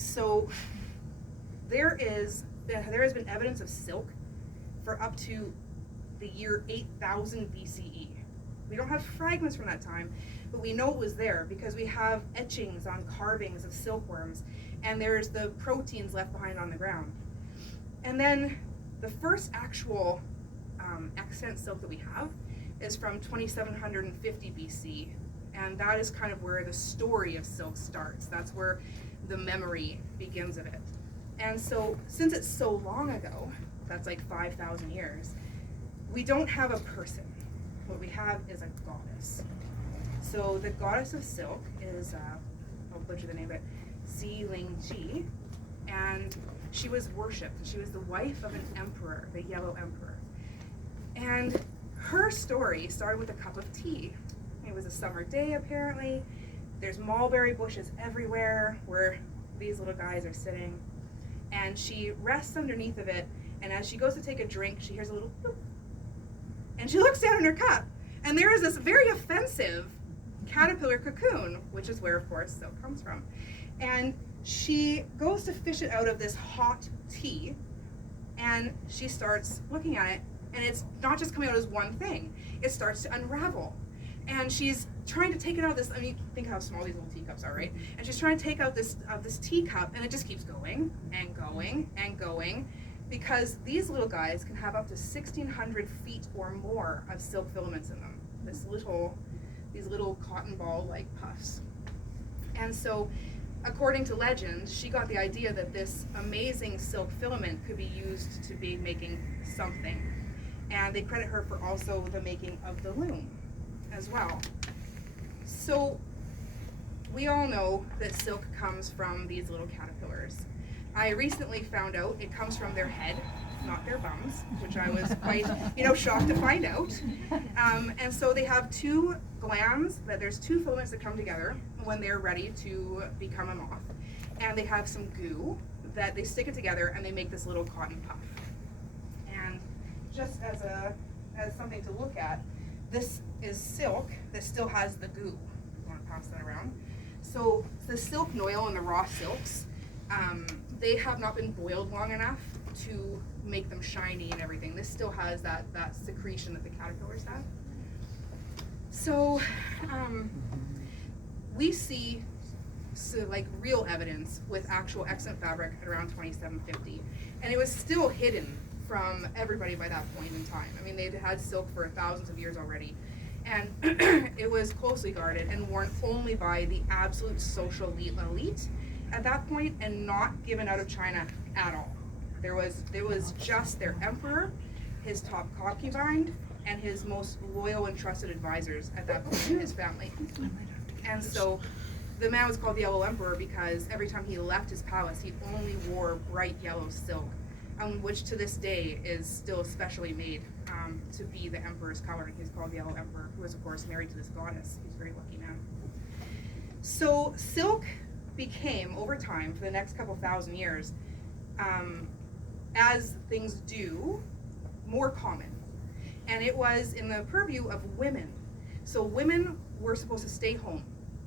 So there has been evidence of silk for up to the year 8000 BCE. We don't have fragments from that time, but we know it was there because we have etchings on carvings of silkworms, and there's the proteins left behind on the ground. And then the first actual extant silk that we have is from 2750 BC, and that is kind of where the story of silk starts. That's where the memory begins of it. And so since it's so long ago, that's like 5,000 years, we don't have a person. What we have is a goddess. So the goddess of silk is, I'll butcher the name of it, Ji, and she was worshipped. She was the wife of an emperor, the Yellow Emperor. And her story started with a cup of tea. It was a summer day, apparently. There's mulberry bushes everywhere where these little guys are sitting. And she rests underneath of it, and as she goes to take a drink, she hears a little bloop. And she looks down in her cup, and there is this very offensive caterpillar cocoon, which is where, of course, silk comes from. And she goes to fish it out of this hot tea, and she starts looking at it, and it's not just coming out as one thing. It starts to unravel. And she's trying to take it out of this, I mean, think how small these little teacups are, right? And she's trying to take out this teacup, and it just keeps going and going and going, because these little guys can have up to 1,600 feet or more of silk filaments in them. These little cotton ball-like puffs. And so, according to legend, she got the idea that this amazing silk filament could be used to be making something. And they credit her for also the making of the loom as well. So we all know that silk comes from these little caterpillars. I recently found out it comes from their head, not their bums, which I was quite, shocked to find out. And so they have two glands, there's two filaments that come together when they're ready to become a moth. And they have some goo that they stick it together, and they make this little cotton puff. And just as something to look at, this is silk that still has the goo. I want to pass that around. So the silk noil and the raw silks, they have not been boiled long enough to make them shiny and everything. This still has that secretion that the caterpillars have. So we see real evidence with actual extant fabric at around 2750, and it was still hidden from everybody by that point in time. I mean, they'd had silk for thousands of years already, and it was closely guarded and worn only by the absolute social elite at that point, and not given out of China at all. There was just their emperor, his top concubine, and his most loyal and trusted advisors at that point in his family. And so the man was called the Yellow Emperor because every time he left his palace, he only wore bright yellow silk, which to this day is still specially made to be the emperor's color. He's called the Yellow Emperor, who is, of course, married to this goddess. He's a very lucky man. So silk became, over time, for the next couple thousand years, as things do, more common. And it was in the purview of women. So women were supposed to stay home.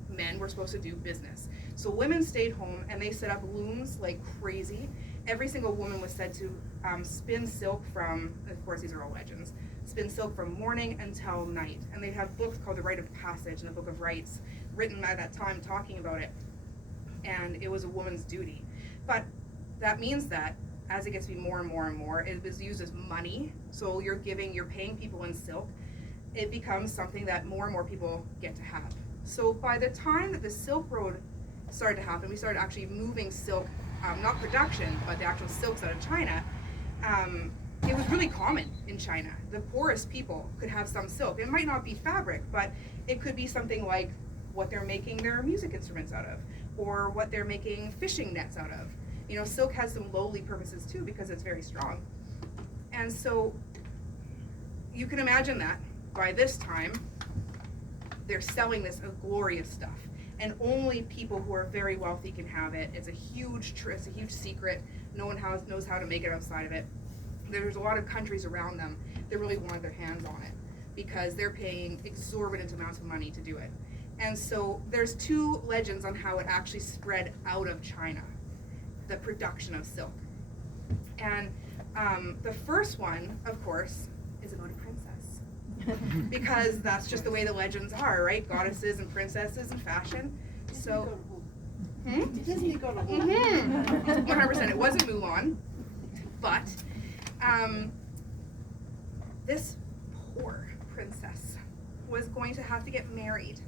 Men were supposed to do business. So women stayed home, and they set up looms like crazy. Every single woman was said to spin silk from, of course these are all legends, spin silk from morning until night. And they have books called the Rite of Passage and the Book of Rites written at that time talking about it. And it was a woman's duty. But that means that as it gets to be more and more and more, it was used as money. So you're paying people in silk. It becomes something that more and more people get to have. So by the time that the Silk Road started to happen, we started actually moving silk, not production, but the actual silks out of China. It was really common in China. The poorest people could have some silk. It might not be fabric, but it could be something like what they're making their music instruments out of, or what they're making fishing nets out of. Silk has some lowly purposes too because it's very strong. And so you can imagine that by this time, they're selling this glorious stuff, and only people who are very wealthy can have it. It's a huge secret. No one knows how to make it outside of it. There's a lot of countries around them that really want their hands on it because they're paying exorbitant amounts of money to do it. And so there's two legends on how it actually spread out of China. the production of silk. And the first one, of course, is about a princess. Because that's just the way the legends are, right? Goddesses and princesses and fashion. So, Disney go to 100%. It wasn't Mulan, but this poor princess was going to have to get married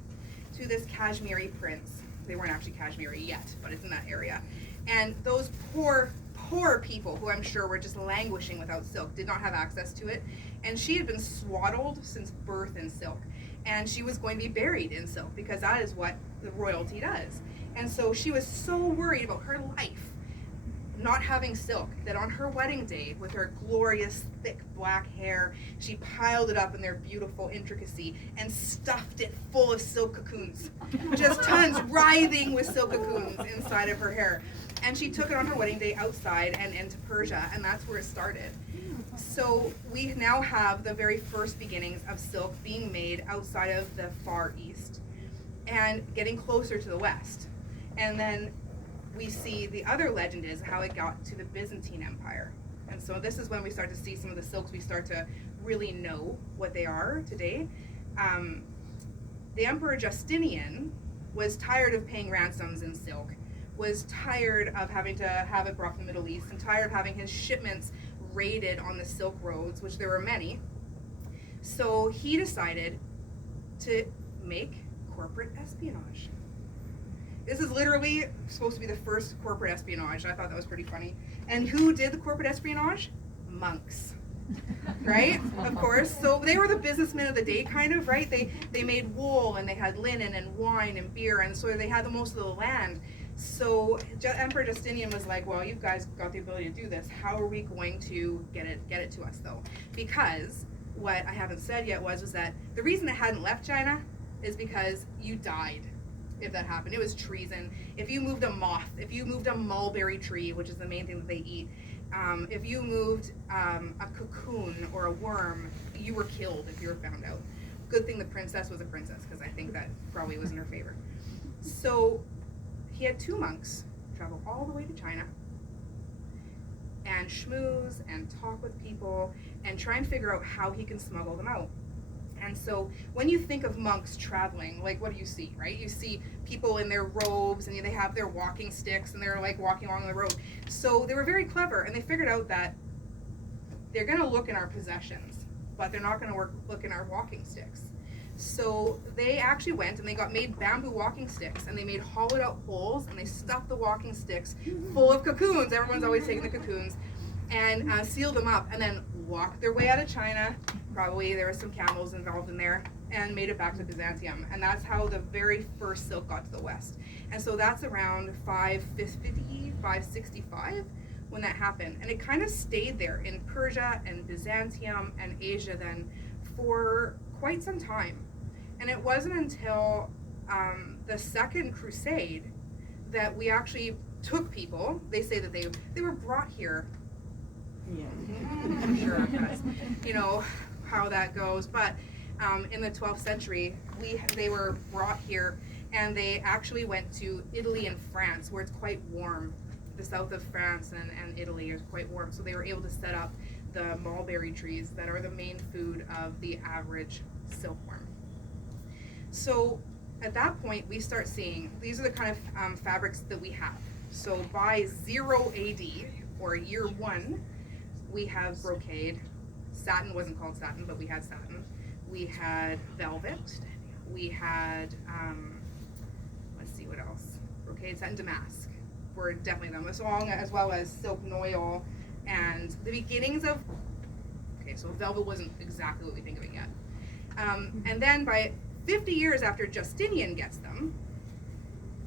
to this Kashmiri prince. They weren't actually Kashmiri yet, but it's in that area. And those poor people, who I'm sure were just languishing without silk, did not have access to it. And she had been swaddled since birth in silk. And she was going to be buried in silk, because that is what the royalty does. And so she was so worried about her life not having silk that on her wedding day, with her glorious thick black hair, she piled it up in their beautiful intricacy and stuffed it full of silk cocoons. Just tons, writhing with silk cocoons inside of her hair. And she took it on her wedding day outside and into Persia, and that's where it started. So we now have the very first beginnings of silk being made outside of the Far East and getting closer to the West. And then we see the other legend is how it got to the Byzantine Empire. And so this is when we start to see some of the silks we start to really know what they are today. The Emperor Justinian was tired of paying ransoms in silk, was tired of having to have it brought from the Middle East, and tired of having his shipments raided on the Silk Roads, which there were many. So he decided to make corporate espionage. This is literally supposed to be the first corporate espionage. I thought that was pretty funny. And who did the corporate espionage? Monks. Right? Of course. So they were the businessmen of the day, kind of, right? They made wool, and they had linen and wine and beer, and so they had the most of the land. So Emperor Justinian was like, well, you guys got the ability to do this. How are we going to get it to us, though? Because what I haven't said yet was that the reason it hadn't left China is because you died if that happened. It was treason. If you moved a moth, if you moved a mulberry tree, which is the main thing that they eat, if you moved a cocoon or a worm, you were killed if you were found out. Good thing the princess was a princess, because I think that probably was in her favor. So he had two monks travel all the way to China and schmooze and talk with people and try and figure out how he can smuggle them out. And so when you think of monks traveling, like, what do you see, right? You see people in their robes, and they have their walking sticks, and they're like walking along the road. So they were very clever, and they figured out that they're going to look in our possessions, but they're not going to look in our walking sticks. So they actually went and they made bamboo walking sticks, and they made hollowed out holes, and they stuffed the walking sticks full of cocoons. Everyone's always taking the cocoons, and sealed them up, and then walked their way out of China. Probably there were some camels involved in there, and made it back to Byzantium. And that's how the very first silk got to the West. And so that's around 550, 565 when that happened. And it kind of stayed there in Persia and Byzantium and Asia then for quite some time. And it wasn't until the Second Crusade that we actually took people. They say that they were brought here. Yeah. I'm sure that's, how that goes. But in the 12th century, they were brought here, and they actually went to Italy and France, where it's quite warm. The south of France and Italy is quite warm. So they were able to set up the mulberry trees that are the main food of the average silkworm. So at that point, we start seeing, these are the kind of fabrics that we have. So by 0 AD, or year 1, we have brocade. Satin wasn't called satin, but we had satin. We had velvet. We had, let's see what else. Brocade, satin, damask were definitely them, as well as silk noil, and the beginnings of, so velvet wasn't exactly what we think of it yet. And then by 50 years after Justinian gets them,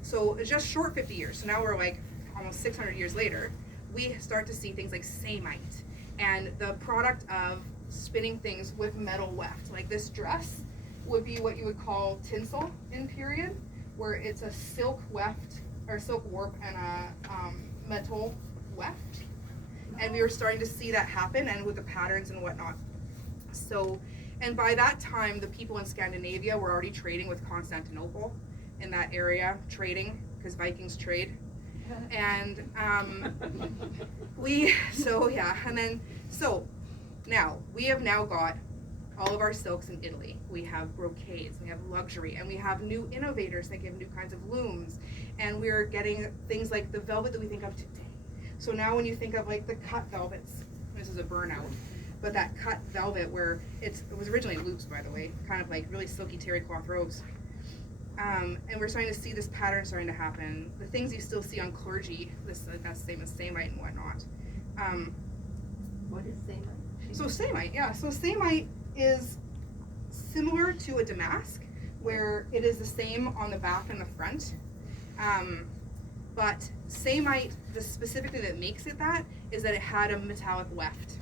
so just short 50 years, so now we're like almost 600 years later, we start to see things like samite, and the product of spinning things with metal weft. Like this dress would be what you would call tinsel in period, where it's a silk weft, or silk warp, and a metal weft. And we were starting to see that happen, and with the patterns and whatnot. So, and by that time, the people in Scandinavia were already trading with Constantinople in that area, trading, because Vikings trade. And so now we have now got all of our silks in Italy. We have brocades, we have luxury, and we have new innovators that give new kinds of looms. And we're getting things like the velvet that we think of today. So now when you think of like the cut velvets, this is a burnout, but that cut velvet where it was originally loops, by the way, kind of like really silky terry cloth robes. And we're starting to see this pattern starting to happen. The things you still see on clergy, that's the same as samite and whatnot. What is samite? So samite is similar to a damask, where it is the same on the back and the front. But samite, the specific thing that makes it that is that it had a metallic weft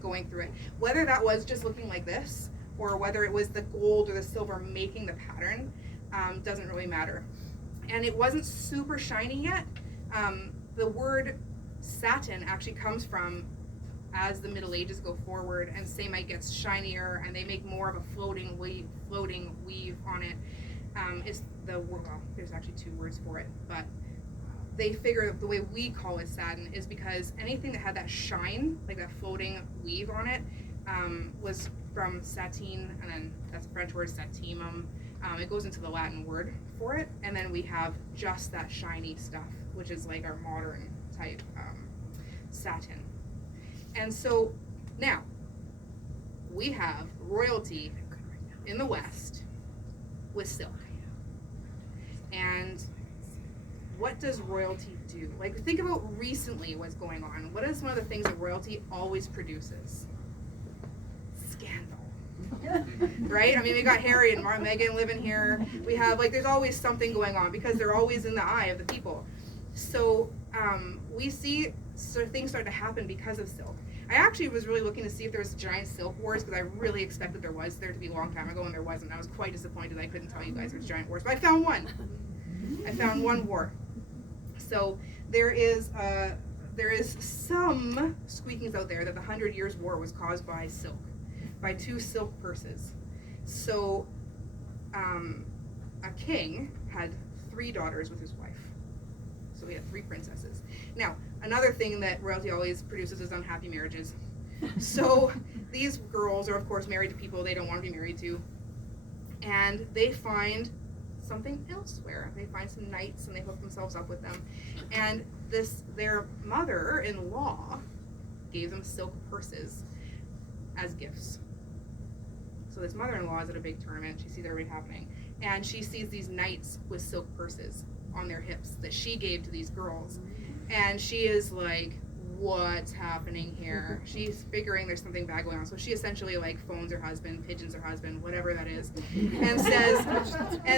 going through it. Whether that was just looking like this, or whether it was the gold or the silver making the pattern, doesn't really matter. And it wasn't super shiny yet. The word satin actually comes from, as the Middle Ages go forward and samite gets shinier and they make more of a floating weave on it, there's actually two words for it, but they figure the way we call it satin is because anything that had that shine, like that floating weave on it, was from satin, and then that's the French word satimum. It goes into the Latin word for it, and then we have just that shiny stuff, which is like our modern type satin. And so now we have royalty in the West with silk. And what does royalty do? Like, think about recently what's going on. What is one of the things that royalty always produces? Scandal. Right? I mean, we got Harry and Meghan living here. We have, like, there's always something going on because they're always in the eye of the people. So we see things start to happen because of silk. I actually was really looking to see if there was giant silk wars, because I really expected there to be a long time ago, and there wasn't. I was quite disappointed I couldn't tell you guys there's giant wars, but I found one. I found one war. So there is some squeakings out there that the 100 Years' War was caused by silk, by two silk purses. So a king had 3 daughters with his wife. So we had 3 princesses. Now, another thing that royalty always produces is unhappy marriages. So these girls are, of course, married to people they don't want to be married to, and they find something elsewhere. They find some knights and they hook themselves up with them. And their mother-in-law gave them silk purses as gifts. So this mother-in-law is at a big tournament. She sees everything happening, and she sees these knights with silk purses on their hips that she gave to these girls. And she is like, what's happening here? She's figuring there's something bad going on. So she essentially like phones her husband, pigeons her husband, whatever that is, and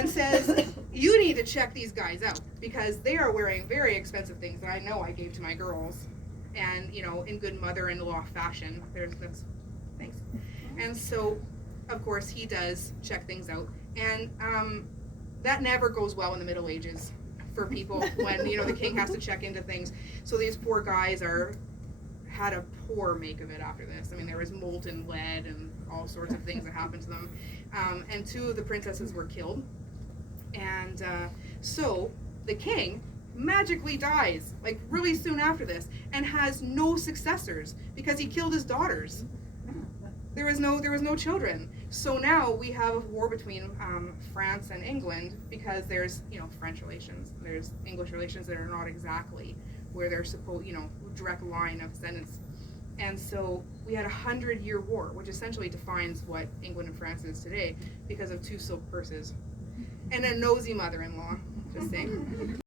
says, you need to check these guys out, because they are wearing very expensive things that I know I gave to my girls. And, you know, in good mother-in-law fashion, thanks. And so, of course, he does check things out. And that never goes well in the Middle Ages for people when, you know, the king has to check into things. So these poor guys had a poor make of it after this. I mean, there was molten lead and all sorts of things that happened to them. And 2 of the princesses were killed. And so the king magically dies, like really soon after this, and has no successors because he killed his daughters. There was no children. So now we have a war between France and England, because there's, you know, French relations, there's English relations that are not exactly where they're supposed, you know, direct line of descendants. And so we had a 100-year war, which essentially defines what England and France is today, because of 2 silk purses and a nosy mother-in-law. Just saying.